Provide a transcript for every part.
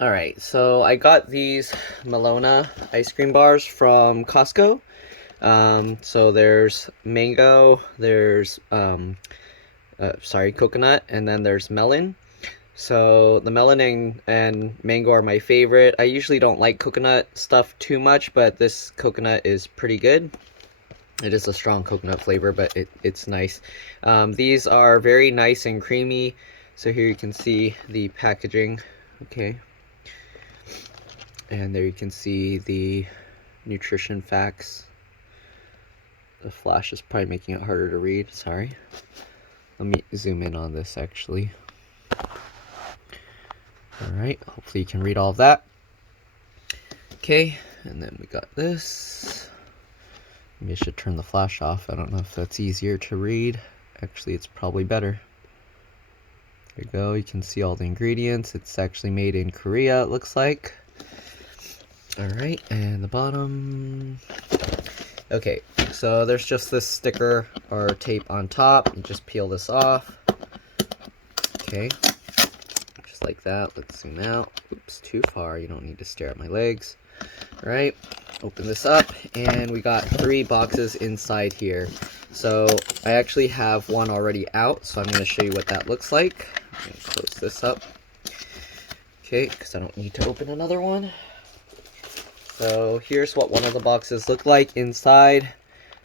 Alright, so I got these Melona ice cream bars from Costco. So there's mango, there's coconut, and then there's melon. So the melon and mango are my favorite. I usually don't like coconut stuff too much, but this coconut is pretty good. It is a strong coconut flavor, but it's nice. These are very nice and creamy. So here you can see the packaging. Okay. And there you can see the nutrition facts. The flash is probably making it harder to read. Sorry. Let me zoom in on this actually. Alright, hopefully you can read all of that. Okay, and then we got this. Maybe I should turn the flash off. I don't know if that's easier to read. Actually, it's probably better. There you go. You can see all the ingredients. It's actually made in Korea, it looks like. Alright, and the bottom. Okay, so there's just this sticker or tape on top. You just peel this off. Okay, just like that. Let's zoom out. Oops, too far. You don't need to stare at my legs. All right, open this up, and we got 3 boxes inside here. So I actually have one already out, so I'm going to show you what that looks like. I'm going to close this up. Okay, because I don't need to open another one. So here's what one of the boxes look like inside.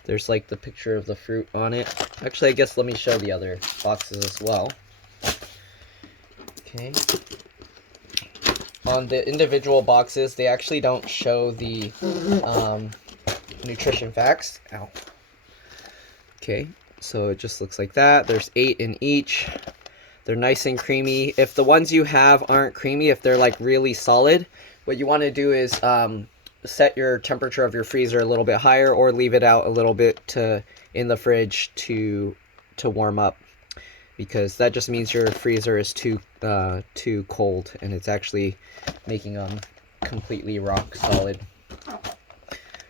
There's like the picture of the fruit on it. Actually, I guess let me show the other boxes as well. Okay. On the individual boxes, they actually don't show the nutrition facts. Ow. Okay, so it just looks like that. There's 8 in each. They're nice and creamy. If the ones you have aren't creamy, if they're like really solid, what you want to do is set your temperature of your freezer a little bit higher, or leave it out a little bit in the fridge to warm up, because that just means your freezer is too cold, and it's actually making them completely rock solid.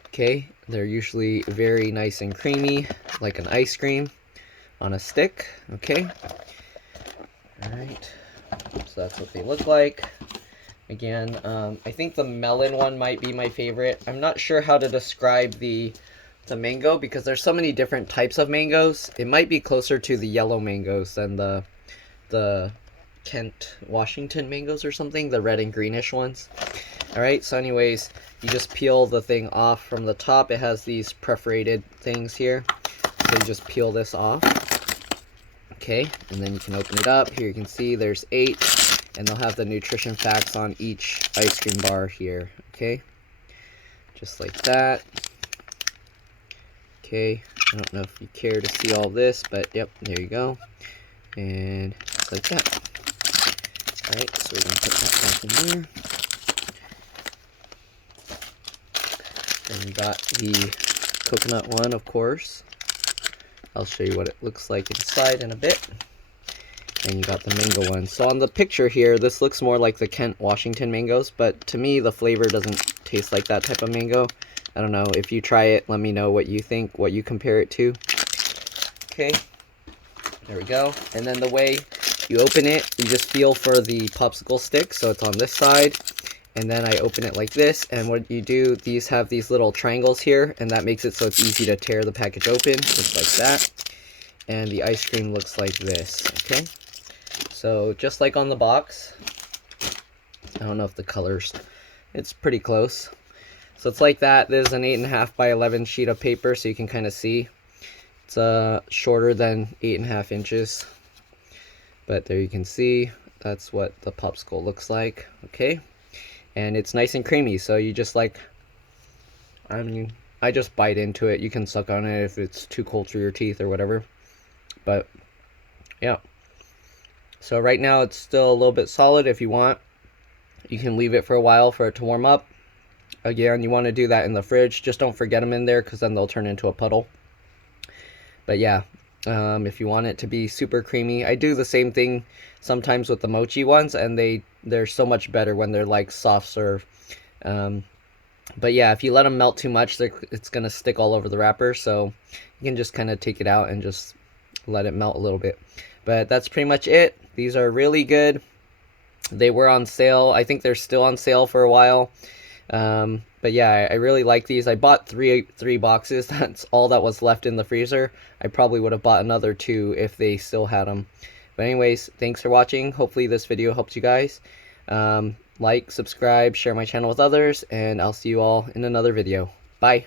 Okay, they're usually very nice and creamy, like an ice cream on a stick. Okay, all right, so that's what they look like. Again, I think the melon one might be my favorite. I'm not sure how to describe the mango, because there's so many different types of mangoes. It might be closer to the yellow mangoes than the Kent Washington mangoes or something, the red and greenish ones. All right, so anyways, you just peel the thing off from the top. It has these perforated things here, so you just peel this off. Okay, and then you can open it up. Here you can see there's 8, and they'll have the nutrition facts on each ice cream bar here. Okay, just like that. Okay, I don't know if you care to see all this, but yep, there you go. And just like that. Alright, so we're going to put that back in there. Then we got the coconut one, of course. I'll show you what it looks like inside in a bit. And you got the mango one. So on the picture here, this looks more like the Kent Washington mangoes, but to me the flavor doesn't taste like that type of mango. I don't know. If you try it, let me know what you think, what you compare it to. Okay, there we go. And then the way you open it, you just feel for the popsicle stick, so it's on this side. And then I open it like this, and what you do, these have these little triangles here, and that makes it so it's easy to tear the package open, just like that. And the ice cream looks like this, okay? So just like on the box, I don't know if the colors, it's pretty close. So it's like that. There's an 8.5 by 11 sheet of paper, so you can kind of see. It's shorter than 8.5 inches. But there you can see, that's what the popsicle looks like, okay? And it's nice and creamy, so you just like, I mean, I just bite into it. You can suck on it if it's too cold for your teeth or whatever. But, yeah. So right now it's still a little bit solid. If you want, you can leave it for a while for it to warm up. Again, you want to do that in the fridge. Just don't forget them in there, because then they'll turn into a puddle. But yeah, if you want it to be super creamy, I do the same thing sometimes with the mochi ones, and they're so much better when they're like soft serve. But yeah, if you let them melt too much, it's gonna stick all over the wrapper, so you can just kind of take it out and just let it melt a little bit. But that's pretty much it. These are really good. They were on sale. I think they're still on sale for a while. But yeah, I really like these. I bought three boxes. That's all that was left in the freezer. I probably would have bought another 2 if they still had them. But anyways, thanks for watching. Hopefully this video helped you guys. Like, subscribe, share my channel with others, and I'll see you all in another video. Bye.